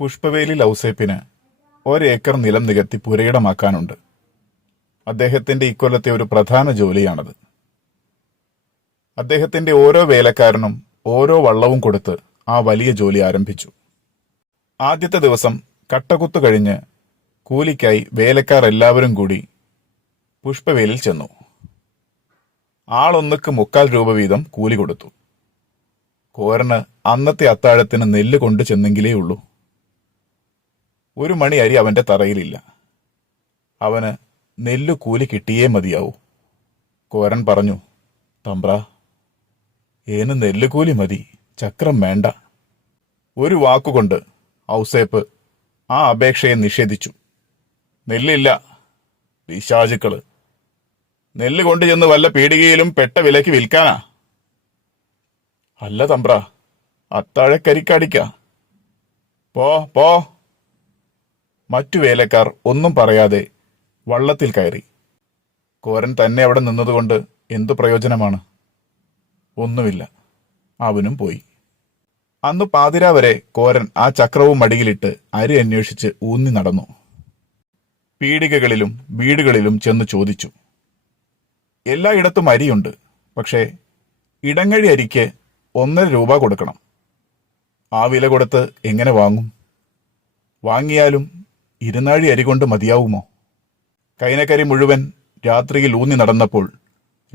പുഷ്പവേലി ലൗസേപ്പിന് ഒരേക്കർ നിലം നികത്തി പുരയിടമാക്കാനുണ്ട്. അദ്ദേഹത്തിന്റെ ഇക്കൊല്ലത്തെ ഒരു പ്രധാന ജോലിയാണത്. അദ്ദേഹത്തിന്റെ ഓരോ വേലക്കാരനും ഓരോ വള്ളവും കൊടുത്ത് ആ വലിയ ജോലി ആരംഭിച്ചു. ആദ്യത്തെ ദിവസം കട്ടകുത്തു കഴിഞ്ഞ് കൂലിക്കായി വേലക്കാർ എല്ലാവരും കൂടി പുഷ്പവേലിൽ ചെന്നു. ആളൊന്നുക്ക് മുക്കാൽ രൂപ വീതം കൂലി കൊടുത്തു. കോരന് അന്നത്തെ അത്താഴത്തിന് നെല്ല് കൊണ്ടു ചെന്നെങ്കിലേ ഉള്ളൂ. ഒരു മണി അരി അവന്റെ തറയിലില്ല. അവന് നെല്ല് കൂലി കിട്ടിയേ മതിയാവൂ. കോരൻ പറഞ്ഞു തമ്പ്ര ഏന് നെല്ലുകൂലി മതി ചക്രം വേണ്ട. ഒരു വാക്കുകൊണ്ട് ഔസേപ്പ് ആ അപേക്ഷയെ നിഷേധിച്ചു. നെല്ലില്ല പിശാചുക്കൾ. നെല്ല് കൊണ്ടു ചെന്ന് വല്ല പീടികയിലും പെട്ട വിലയ്ക്ക് വിൽക്കാനാ. അല്ല തമ്പ്ര അത്താഴക്കരിക്കടിക്ക പോ പോ. മറ്റു വേലക്കാർ ഒന്നും പറയാതെ വള്ളത്തിൽ കയറി. കോരൻ തന്നെ അവിടെ നിന്നതുകൊണ്ട് എന്തു പ്രയോജനമാണ്? ഒന്നുമില്ല. അവനും പോയി. അന്ന് പാതിര വരെ കോരൻ ആ ചക്രവും മടിയിലിട്ട് അരി അന്വേഷിച്ച് ഊന്നി നടന്നു. പീടികകളിലും വീടുകളിലും ചെന്ന് ചോദിച്ചു. എല്ലായിടത്തും അരിയുണ്ട് പക്ഷേ ഇടങ്ങഴി അരിക്ക് ഒന്നര രൂപ കൊടുക്കണം. ആ വില കൊടുത്ത് എങ്ങനെ വാങ്ങും? വാങ്ങിയാലും ഇരുനാഴി അരി കൊണ്ട് മതിയാവുമോ? കൈനക്കരി മുഴുവൻ രാത്രിയിൽ ഊന്നി നടന്നപ്പോൾ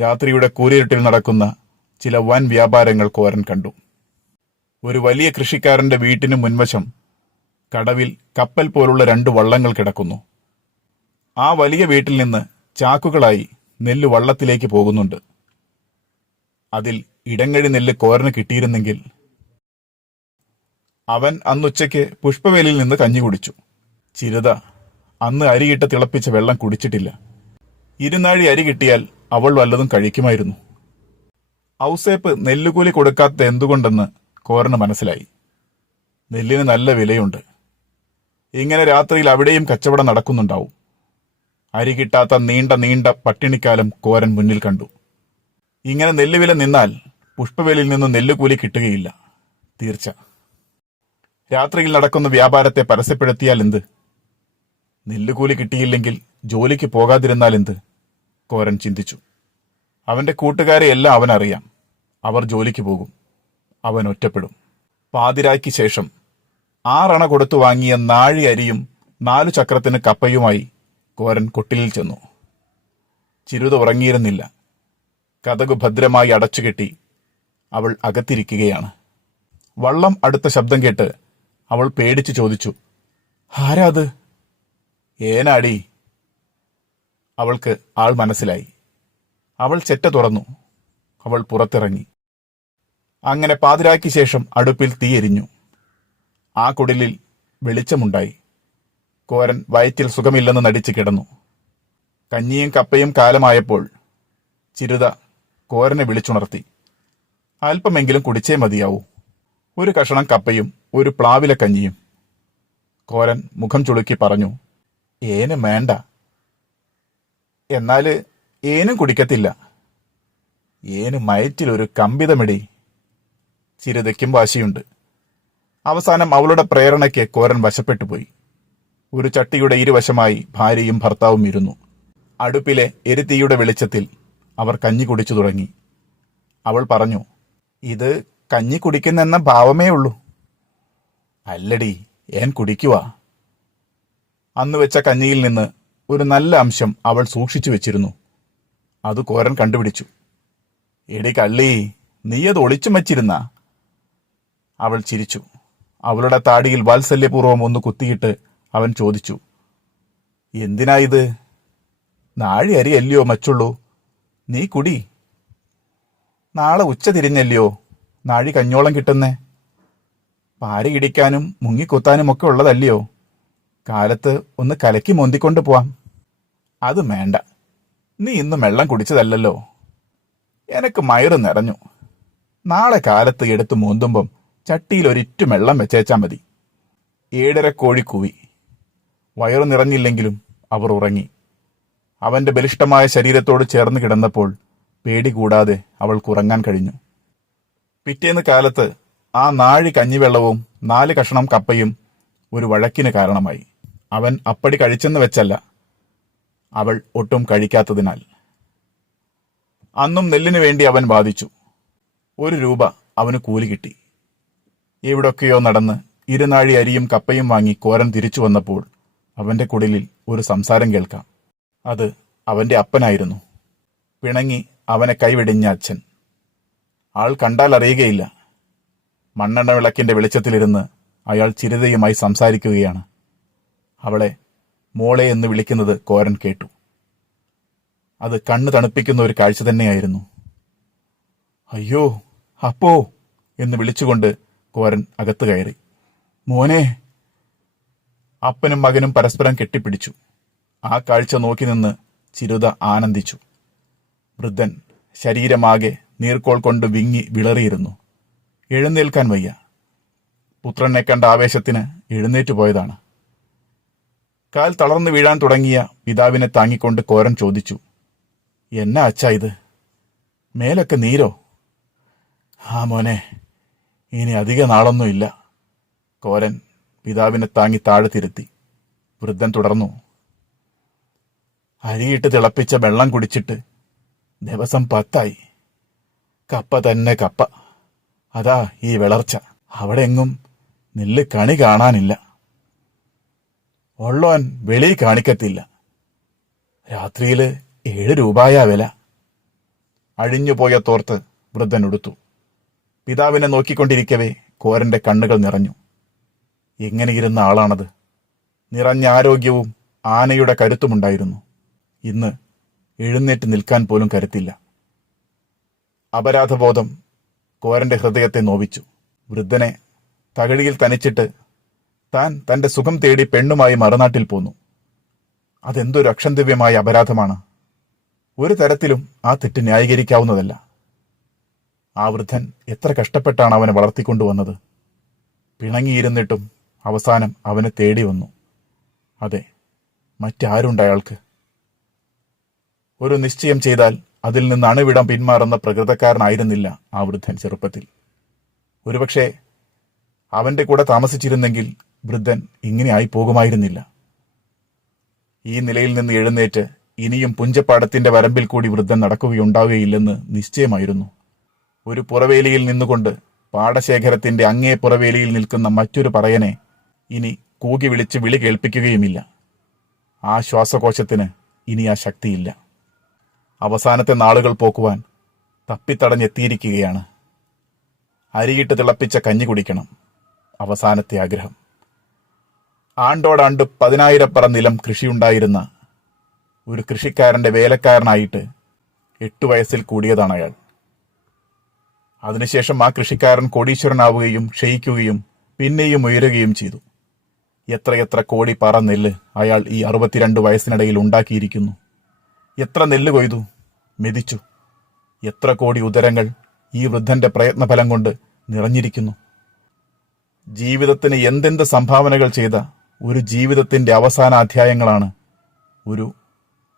രാത്രിയുടെ കൂരിരുട്ടിൽ നടക്കുന്ന ചില വൻ വ്യാപാരങ്ങൾ കോരൻ കണ്ടു. ഒരു വലിയ കൃഷിക്കാരന്റെ വീട്ടിന് മുൻവശം കടവിൽ കപ്പൽ പോലുള്ള രണ്ട് വള്ളങ്ങൾ കിടക്കുന്നു. ആ വലിയ വീട്ടിൽ നിന്ന് ചാക്കുകളായി നെല്ല് വള്ളത്തിലേക്ക് പോകുന്നുണ്ട്. അതിൽ ഇടങ്ങഴി നെല്ല് കോരന് കിട്ടിയിരുന്നെങ്കിൽ അവൻ അന്നുച്ചയ്ക്ക് പുഷ്പവേലിൽ നിന്ന് കഞ്ഞി കുടിച്ചു. ചിരുത അന്ന് അരിയിട്ട് തിളപ്പിച്ച വെള്ളം കുടിച്ചിട്ടില്ല. ഇരുനാഴി അരി കിട്ടിയാൽ അവൾ വല്ലതും കഴിക്കുമായിരുന്നു. ഔസേപ്പ് നെല്ലുകൂലി കൊടുക്കാത്ത എന്തുകൊണ്ടെന്ന് കോരന് മനസ്സിലായി. നെല്ലിന് നല്ല വിലയുണ്ട്. ഇങ്ങനെ രാത്രിയിൽ അവിടെയും കച്ചവടം നടക്കുന്നുണ്ടാവും. അരി കിട്ടാത്ത നീണ്ട നീണ്ട പട്ടിണിക്കാലം കോരൻ മുന്നിൽ കണ്ടു. ഇങ്ങനെ നെല്ലുവില നിന്നാൽ പുഷ്പവേലിയിൽ നിന്ന് നെല്ലുകൂലി കിട്ടുകയില്ല. തീർച്ച. രാത്രിയിൽ നടക്കുന്ന വ്യാപാരത്തെ പരസ്യപ്പെടുത്തിയാൽ എന്ത്? നെല്ലുകൂലി കിട്ടിയില്ലെങ്കിൽ ജോലിക്ക് പോകാതിരുന്നാൽ എന്ത്? കോരൻ ചിന്തിച്ചു. അവന്റെ കൂട്ടുകാരെ എല്ലാം അവനറിയാം. അവർ ജോലിക്ക് പോകും. അവൻ ഒറ്റപ്പെടും. പാതിരായ്ക്ക് ശേഷം ആറണ കൊടുത്തു വാങ്ങിയ നാഴി അരിയും നാലു ചക്രത്തിന് കപ്പയുമായി കോരൻ കൊട്ടിലിൽ ചെന്നു. ചിരുത ഉറങ്ങിയിരുന്നില്ല. കഥകു ഭദ്രമായി അടച്ചുകെട്ടി അവൾ അകത്തിരിക്കുകയാണ്. വള്ളം അടുത്ത ശബ്ദം കേട്ട് അവൾ പേടിച്ചു ചോദിച്ചു ആരാ അത്? ഏനാടി? അവൾക്ക് ആൾ മനസ്സിലായി. അവൾ ചെറ്റ തുറന്നു. അവൾ പുറത്തിറങ്ങി. അങ്ങനെ പാതിരാക്കി ശേഷം അടുപ്പിൽ തീയെരിഞ്ഞു ആ കുടിലിൽ വെളിച്ചമുണ്ടായി. കോരൻ വയറ്റിൽ സുഖമില്ലെന്ന് നടിച്ചു കിടന്നു. കഞ്ഞിയും കപ്പയും കാലമായപ്പോൾ ചിരുത കോരനെ വിളിച്ചുണർത്തി. അല്പമെങ്കിലും കുടിച്ചേ മതിയാവൂ. ഒരു കഷണം കപ്പയും ഒരു പ്ലാവിലെ കഞ്ഞിയും. കോരൻ മുഖം ചുളുക്കി പറഞ്ഞു ഏന് വേണ്ട എന്നാൽ ഏനും കുടിക്കത്തില്ല. ഏന് മയറ്റിലൊരു കമ്പിതമിടി ചിരതയ്ക്കും വാശിയുണ്ട്. അവസാനം അവളുടെ പ്രേരണയ്ക്ക് കോരൻ വശപ്പെട്ടുപോയി ഒരു ചട്ടിയുടെ ഇരുവശമായി ഭാര്യയും ഭർത്താവും ഇരുന്നു. അടുപ്പിലെ എരുത്തീയുടെ വെളിച്ചത്തിൽ അവർ കഞ്ഞി കുടിച്ചു തുടങ്ങി. അവൾ പറഞ്ഞു ഇത് കഞ്ഞി കുടിക്കുന്നെന്ന ഭാവമേ ഉള്ളൂ. അല്ലടി ഏൻ കുടിക്കുവാ? അന്ന് വെച്ച കഞ്ഞിയിൽ നിന്ന് ഒരു നല്ല അംശം അവൾ സൂക്ഷിച്ചു വെച്ചിരുന്നു. അത് കോരൻ കണ്ടുപിടിച്ചു. എടി കള്ളി നീ അത് ഒളിച്ചു വച്ചിരുന്ന? അവൾ ചിരിച്ചു. അവളുടെ താടിയിൽ വാത്സല്യപൂർവം ഒന്ന് കുത്തിയിട്ട് അവൻ ചോദിച്ചു. എന്തിനാ ഇത്? നാഴി അരി അല്ലയോ മച്ചുള്ളൂ? നീ കുടി. നാളെ ഉച്ച തിരിഞ്ഞല്ലയോ? നാഴി കഞ്ഞോളം കിട്ടുന്നേ. പാരി ഇടിക്കാനും മുങ്ങിക്കുത്താനും ഒക്കെ ഉള്ളതല്ലയോ? കാലത്ത് ഒന്ന് കലക്കി മൊന്തിക്കൊണ്ട് പോവാം. അത് വേണ്ട. നീ ഇന്ന് വെള്ളം കുടിച്ചതല്ലല്ലോ. എനക്ക് മയറ് നിറഞ്ഞു. നാളെ കാലത്ത് എടുത്ത് മൂന്തുമ്പം ചട്ടിയിൽ ഒരിറ്റു വെള്ളം വെച്ചേച്ചാ മതി. ഏഴര കോഴി കൂവി. വയറു നിറഞ്ഞില്ലെങ്കിലും അവർ ഉറങ്ങി. അവന്റെ ബലിഷ്ടമായ ശരീരത്തോട് ചേർന്ന് കിടന്നപ്പോൾ പേടി കൂടാതെ അവൾക്ക് ഉറങ്ങാൻ കഴിഞ്ഞു. പിറ്റേന്ന് കാലത്ത് ആ നാഴി കഞ്ഞിവെള്ളവും നാല് കഷണം കപ്പയും ഒരു വഴക്കിന് കാരണമായി. അവൻ അപ്പടി കഴിച്ചെന്ന് വെച്ചല്ല അവൾ ഒട്ടും കഴിക്കാത്തതിനാൽ. അന്നും നെല്ലിനു വേണ്ടി അവൻ വാദിച്ചു. ഒരു രൂപ അവന് കൂലി കിട്ടി. എവിടൊക്കെയോ നടന്ന് ഇരുനാഴി അരിയും കപ്പയും വാങ്ങി കോരൻ തിരിച്ചു വന്നപ്പോൾ അവന്റെ കുടിലിൽ ഒരു സംസാരം കേൾക്കാം. അത് അവന്റെ അപ്പനായിരുന്നു. പിണങ്ങി അവനെ കൈവെടിഞ്ഞ അച്ഛൻ. ആൾ കണ്ടാൽ അറിയുകയില്ല. മണ്ണെണ്ണ വിളക്കിന്റെ വെളിച്ചത്തിലിരുന്ന് അയാൾ ചിരിതയുമായി സംസാരിക്കുകയാണ്. അവളെ മോളെ എന്ന് വിളിക്കുന്നത് കോരൻ കേട്ടു. അത് കണ്ണ് തണുപ്പിക്കുന്ന ഒരു കാഴ്ച തന്നെയായിരുന്നു. അയ്യോ അപ്പോ എന്ന് വിളിച്ചുകൊണ്ട് കോരൻ അകത്ത് കയറി. മോനെ അപ്പനും മകനും പരസ്പരം കെട്ടിപ്പിടിച്ചു. ആ കാഴ്ച നോക്കി നിന്ന് ചിരുത ആനന്ദിച്ചു. വൃദ്ധൻ ശരീരമാകെ നീർക്കോൾ കൊണ്ട് വിങ്ങി വിളറിയിരുന്നു. എഴുന്നേൽക്കാൻ വയ്യ. പുത്രനെ കണ്ട ആവേശത്തിന് എഴുന്നേറ്റു പോയതാണ്. കാൽ തളർന്നു വീഴാൻ തുടങ്ങിയ പിതാവിനെ താങ്ങിക്കൊണ്ട് കോരൻ ചോദിച്ചു എന്നാ അച്ഛാ ഇത്? മേലൊക്കെ നീരോ? ആ മോനെ ഇനി അധിക നാളൊന്നുമില്ല കോരൻ പിതാവിനെ താങ്ങി താഴെ തിരുത്തി. വൃദ്ധൻ തുടർന്നു അരിയിട്ട് തിളപ്പിച്ച വെള്ളം കുടിച്ചിട്ട് ദിവസം പത്തായി. കപ്പ തന്നെ കപ്പ. അതാ ഈ വിളർച്ച. അവിടെ എങ്ങും നെല്ല് കണി കാണാനില്ല. ഉള്ളോൻ വെളിയിൽ കാണിക്കത്തില്ല. രാത്രിയിൽ ഏഴ് രൂപയാ വില. അഴിഞ്ഞുപോയ തോർത്ത് വൃദ്ധൻ ഉടുത്തു. പിതാവിനെ നോക്കിക്കൊണ്ടിരിക്കവേ കോരന്റെ കണ്ണുകൾ നിറഞ്ഞു. എങ്ങനെയിരുന്ന ആളാണത്? നിറഞ്ഞ ആരോഗ്യവും ആനയുടെ കരുത്തുമുണ്ടായിരുന്നു. ഇന്ന് എഴുന്നേറ്റ് നിൽക്കാൻ പോലും കരുത്തില്ല. അപരാധബോധം കോരന്റെ ഹൃദയത്തെ നോവിച്ചു. വൃദ്ധനെ തകഴിയിൽ തനിച്ചിട്ട് താൻ തന്റെ സുഖം തേടി പെണ്ണുമായി മറുനാട്ടിൽ പോന്നു. അതെന്തൊരു അക്ഷന്തവ്യമായ അപരാധമാണ്. ഒരു തരത്തിലും ആ തെറ്റ് ന്യായീകരിക്കാവുന്നതല്ല. ആ വൃദ്ധൻ എത്ര കഷ്ടപ്പെട്ടാണ് അവനെ വളർത്തിക്കൊണ്ടുവന്നത് പിണങ്ങിയിരുന്നിട്ടും അവസാനം അവനെ തേടി വന്നു. അതെ മറ്റാരുണ്ട് അയാൾക്ക്? ഒരു നിശ്ചയം ചെയ്താൽ അതിൽ നിന്ന് അണുവിടം പിന്മാറുന്ന പ്രകൃതക്കാരനായിരുന്നില്ല ആ വൃദ്ധൻ ചെറുപ്പത്തിൽ. ഒരുപക്ഷെ അവന്റെ കൂടെ താമസിച്ചിരുന്നെങ്കിൽ വൃദ്ധൻ ഇങ്ങനെ ആയി പോകുമായിരുന്നില്ല. ഈ നിലയിൽ നിന്ന് എഴുന്നേറ്റ് ഇനിയും പുഞ്ചപ്പാടത്തിന്റെ വരമ്പിൽ കൂടി വൃദ്ധൻ നടക്കുകയുണ്ടാവുകയില്ലെന്ന് നിശ്ചയമായിരുന്നു. ഒരു പുറവേലിയിൽ നിന്നുകൊണ്ട് പാടശേഖരത്തിന്റെ അങ്ങേ പുറവേലിയിൽ നിൽക്കുന്ന മറ്റൊരു പറയനെ ഇനി കൂകി വിളിച്ച് വിളി കേൾപ്പിക്കുകയുമില്ല. ആ ശ്വാസകോശത്തിന് ഇനി ആ ശക്തിയില്ല. അവസാനത്തെ നാളുകൾ പോക്കുവാൻ തപ്പിത്തടഞ്ഞെത്തിയിരിക്കുകയാണ്. അരിയിട്ട് തിളപ്പിച്ച കഞ്ഞി കുടിക്കണം. അവസാനത്തെ ആഗ്രഹം. ആണ്ടോടാണ്ട് പതിനായിരപ്പറ നിലം കൃഷിയുണ്ടായിരുന്ന ഒരു കൃഷിക്കാരന്റെ വേലക്കാരനായിട്ട് എട്ടു വയസ്സിൽ കൂടിയതാണ് അയാൾ. അതിനുശേഷം ആ കൃഷിക്കാരൻ കോടീശ്വരനാവുകയും ക്ഷയിക്കുകയും പിന്നെയും ഉയരുകയും ചെയ്തു. എത്രയെത്ര കോടി പറ നെല്ല് അയാൾ ഈ അറുപത്തിരണ്ട് വയസ്സിനിടയിൽ ഉണ്ടാക്കിയിരിക്കുന്നു. എത്ര നെല്ല് കൊയ്തു? മെതിച്ചു. എത്ര കോടി ഉദരങ്ങൾ ഈ വൃദ്ധന്റെ പ്രയത്നഫലം കൊണ്ട് നിറഞ്ഞിരിക്കുന്നു. ജീവിതത്തിന് എന്തെന്ത് സംഭാവനകൾ ചെയ്ത ഒരു ജീവിതത്തിന്റെ അവസാന അധ്യായങ്ങളാണ് ഒരു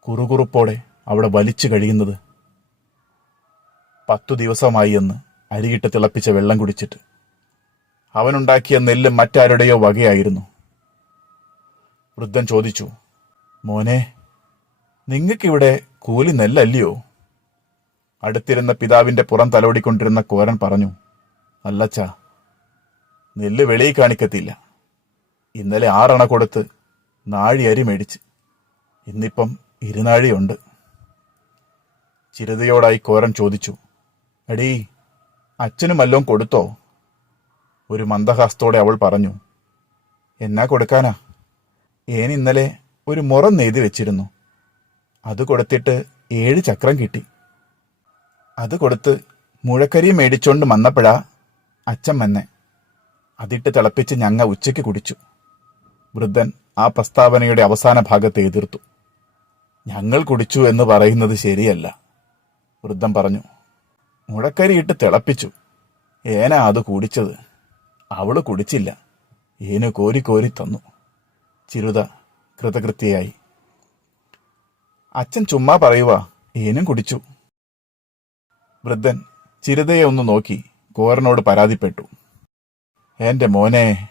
കുറുകുറുപ്പോടെ അവിടെ വലിച്ചു കഴിയുന്നത്. പത്തു ദിവസമായി എന്ന് അരിയിട്ട് തിളപ്പിച്ച വെള്ളം കുടിച്ചിട്ട്. അവനുണ്ടാക്കിയ നെല്ല് മറ്റാരുടെയോ വകയായിരുന്നു. വൃദ്ധൻ ചോദിച്ചു മോനെ നിങ്ങൾക്കിവിടെ കൂലി നെല്ലല്ലയോ? അടുത്തിരുന്ന പിതാവിന്റെ പുറം തലോടിക്കൊണ്ടിരുന്ന കോരൻ പറഞ്ഞു അല്ലച്ചാ നെല്ല് വെളിയിൽ കാണിക്കത്തില്ല. ഇന്നലെ ആറണ കൊടുത്ത് നാഴി അരി മേടിച്ച്. ഇന്നിപ്പം ഇരുനാഴിയുണ്ട് ചിരതയോടായി കോരൻ ചോദിച്ചു എടീ അച്ഛനും വല്ലോം കൊടുത്തോ? ഒരു മന്ദഹാസത്തോടെ അവൾ പറഞ്ഞു എന്നാ കൊടുക്കാനാ? ഏൻ ഇന്നലെ ഒരു മുറം നെയ്തി വെച്ചിരുന്നു. അത് കൊടുത്തിട്ട് ഏഴ് ചക്രം കിട്ടി. അത് കൊടുത്ത് മുഴക്കരി മേടിച്ചോണ്ട് വന്നപ്പോഴാ അച്ഛൻ വന്നെ. അതിട്ട് തിളപ്പിച്ച് ഞങ്ങ ഉച്ചയ്ക്ക് കുടിച്ചു. വൃദ്ധൻ ആ പ്രസ്താവനയുടെ അവസാന ഭാഗത്തെ എതിർത്തു. ഞങ്ങൾ കുടിച്ചു എന്ന് പറയുന്നത് ശരിയല്ല. വൃദ്ധൻ പറഞ്ഞു മുഴക്കരിയിട്ട് തിളപ്പിച്ചു. ഏനാ അത് കുടിച്ചത്. അവൾ കുടിച്ചില്ല. ഏന് കോരി കോരി തന്നു. ചിരുത കൃതകൃത്യയായി. അച്ഛൻ ചുമ്മാ പറയുക ഏനും കുടിച്ചു. വൃദ്ധൻ ചിരുതയെ ഒന്ന് നോക്കി കോരനോട് പരാതിപ്പെട്ടു. എന്റെ മോനെ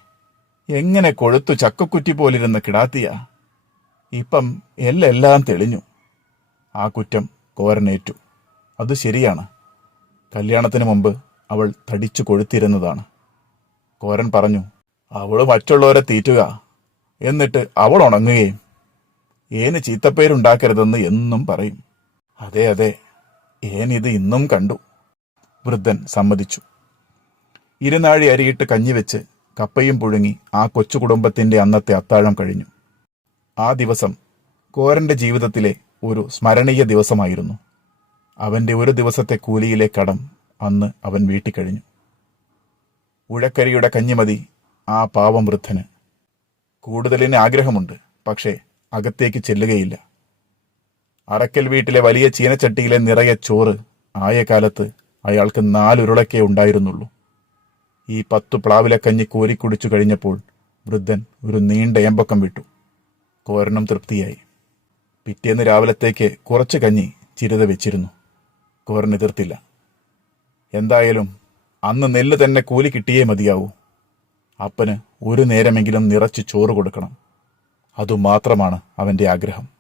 എങ്ങനെ കൊഴുത്തു ചക്കക്കുറ്റി പോലിരുന്ന് കിടാത്തിയ? ഇപ്പം എല്ലെല്ലാം തെളിഞ്ഞു. ആ കുറ്റം കോരനേറ്റു. അത് ശരിയാണ്. കല്യാണത്തിന് മുമ്പ് അവൾ തടിച്ചു കൊഴുത്തിരുന്നതാണ്. കോരൻ പറഞ്ഞു അവൾ മറ്റുള്ളവരെ തീറ്റുക. എന്നിട്ട് അവൾ ഉണങ്ങുകയും ഏന് ചീത്തപ്പേരുണ്ടാക്കരുതെന്ന് എന്നും പറയും. അതെ അതെ. ഏനിത് ഇന്നും കണ്ടു. വൃദ്ധൻ സമ്മതിച്ചു. ഇരുനാഴി അരിയിട്ട് കഞ്ഞിവെച്ച് കപ്പയും പുഴുങ്ങി ആ കൊച്ചു കുടുംബത്തിന്റെ അന്നത്തെ അത്താഴം കഴിഞ്ഞു. ആ ദിവസം കോരന്റെ ജീവിതത്തിലെ ഒരു സ്മരണീയ ദിവസമായിരുന്നു. അവന്റെ ഒരു ദിവസത്തെ കൂലിയിലെ കടം അന്ന് അവൻ വീട്ടിക്കഴിഞ്ഞു ഉഴക്കരിയുടെ കഞ്ഞിമതി ആ പാവം വൃദ്ധന് കൂടുതലിന് ആഗ്രഹമുണ്ട് പക്ഷേ അകത്തേക്ക് ചെല്ലുകയില്ല. അറക്കൽ വീട്ടിലെ വലിയ ചീനച്ചട്ടിയിലെ നിറയെ ചോറ് ആയ കാലത്ത് അയാൾക്ക് നാലുരുളക്കേ ഉണ്ടായിരുന്നുള്ളൂ. ഈ പത്തു പ്ലാവിലെ പ്ലാവിലക്കഞ്ഞി കോരിക്കുടിച്ചു കഴിഞ്ഞപ്പോൾ വൃദ്ധൻ ഒരു നീണ്ട ഏമ്പക്കം വിട്ടു. കോരണം തൃപ്തിയായി. പിറ്റേന്ന് രാവിലത്തേക്ക് കുറച്ച് കഞ്ഞി ചിരത വെച്ചിരുന്നു. കോരൻ എതിർത്തില്ല. എന്തായാലും അന്ന് നെല്ല് തന്നെ കൂലി കിട്ടിയേ മതിയാവൂ. അപ്പന് ഒരു നേരമെങ്കിലും നിറച്ച് ചോറ് കൊടുക്കണം. അതുമാത്രമാണ് അവന്റെ ആഗ്രഹം.